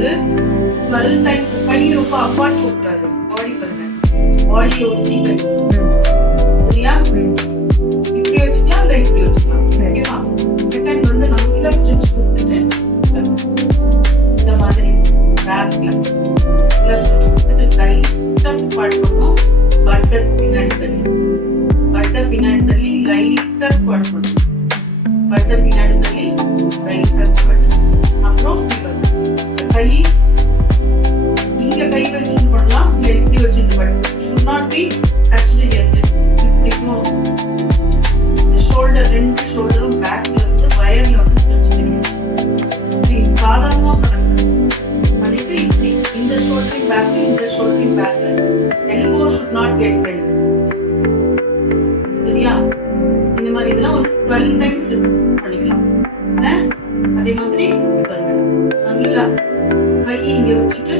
ஒரு 12 டைம்ஸ். கை ரொம்ப அப்பாட் போட்டாரு. பாடி பண்ணுங்க. பாடியை ஒட்டி கை. சரியா? இப்படி வச்சுக்கலாம், இல்லை இப்படி வச்சுக்கலாம். ஓகேவா? செகண்ட் வந்து நல்லா ஸ்ட்ரெச் கொடுத்துட்டு இந்த மாதிரி பேக்ல நல்லா ஸ்ட்ரெச் கொடுத்துட்டு லைட்டா ஸ்குவாட் பண்ணணும். பட்டர் பின்னாடி தள்ளி, பட்டர் பின்னாடி தள்ளி லைட்டா ஸ்குவாட் பண்ணணும். பட்டர் பின்னாடி தள்ளி லைட்டா ஸ்குவாட். அப்புறம் கை இங்க கை வச்சுட்டு பண்ணலாம், இல்லை இப்படி வச்சுட்டு பண்ணலாம். should not be actually இப்படிக்கும் ஷோல்டர், ரெண்டு ஷோல்டரும் பேக்ல இருந்து வயர்ல வந்து ஸ்ட்ரெச் பண்ணிக்கலாம். சாதாரணமா பண்ணிட்டு இப்படி இந்த ஷோல்டரிங் பேக், இந்த soldering back. elbow should not get bent. சரியா? இந்த மாதிரி இதெல்லாம் ஒரு 12 டைம்ஸ் பண்ணிக்கலாம். அதே மாதிரி பாருங்க, நல்லா கை இங்க வச்சுட்டு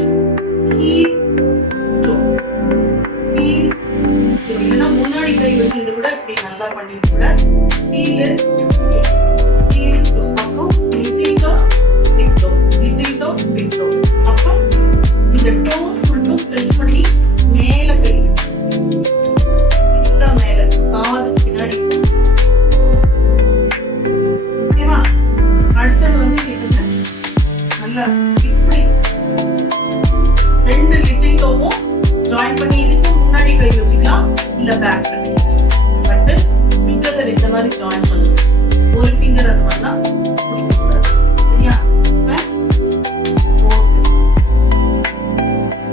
இல்லைன்னா முன்னாடி கை வச்சுட்டு கூட இப்படி நல்லா பண்ணிட்டு கூட ஹீல் அப்புறம் அப்புறம் இந்த டோ ஃபுல்லும் ஸ்ட்ரெச் பண்ணி மேல கை மேல காது பின்னாடி. ஓகேவா? அடுத்தது வந்து கேட்டுங்க, நல்லா இப்படி ரெண்டு லிட்டில் டோவும் ஜாயின் பண்ணி இதுக்கு முன்னாடி கை வச்சுக்கலாம், இல்ல பேக் பண்ணி. பட் ஃபிங்கர் இந்த மாதிரி ஜாயின் பண்ணணும். ஒரு ஃபிங்கர் அது மாதிரினா பிடிக்கக்கூடாது. சரியா?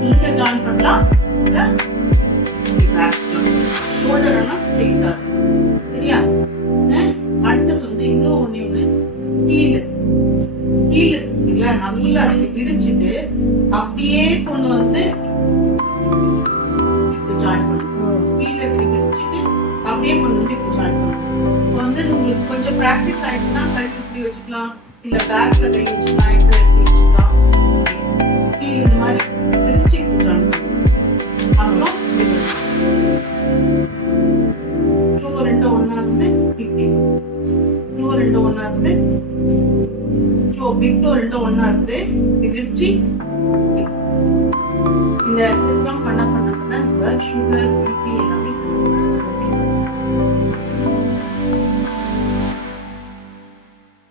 நீங்க ஜாயின் பண்ணலாம், இல்ல பேக் ஷோல்டர் எல்லாம் ஸ்ட்ரெயிட்டா. சரியா? அடுத்தது வந்து இன்னும் ஒண்ணு ஹீல். ஹீல் இருக்குல்ல, நல்லா விரிச்சிட்டு அப்படியே கொண்டு வந்து ஜாயின் பண்ணணும். ஹீல் விரிச்சிட்டு அப்படியே கொண்டு வந்து இப்படி ஜாயின் பண்ணணும். இப்போ வந்து உங்களுக்கு கொஞ்சம் ப்ராக்டிஸ் ஆயிடுச்சுன்னா கை இப்படி வச்சுக்கலாம், இல்ல பேக்ல கை வச்சுக்கலாம், இப்படி எடுத்து வச்சுக்கலாம். ஹீல் இந்த மாதிரி விரிச்சு இப்படி ஜாயின் பண்ணணும். அப்புறம் டூ ரெண்டு ஒன்னா இருந்து இப்படி, டூ ரெண்டு ஒன்னா இருந்து பிக் டோ ரெண்டு ஒன்னா இருந்து விரிச்சு. இந்த எக்ஸசைஸ்லாம் பண்ண நம்ம சுகர், பிபி எல்லாமே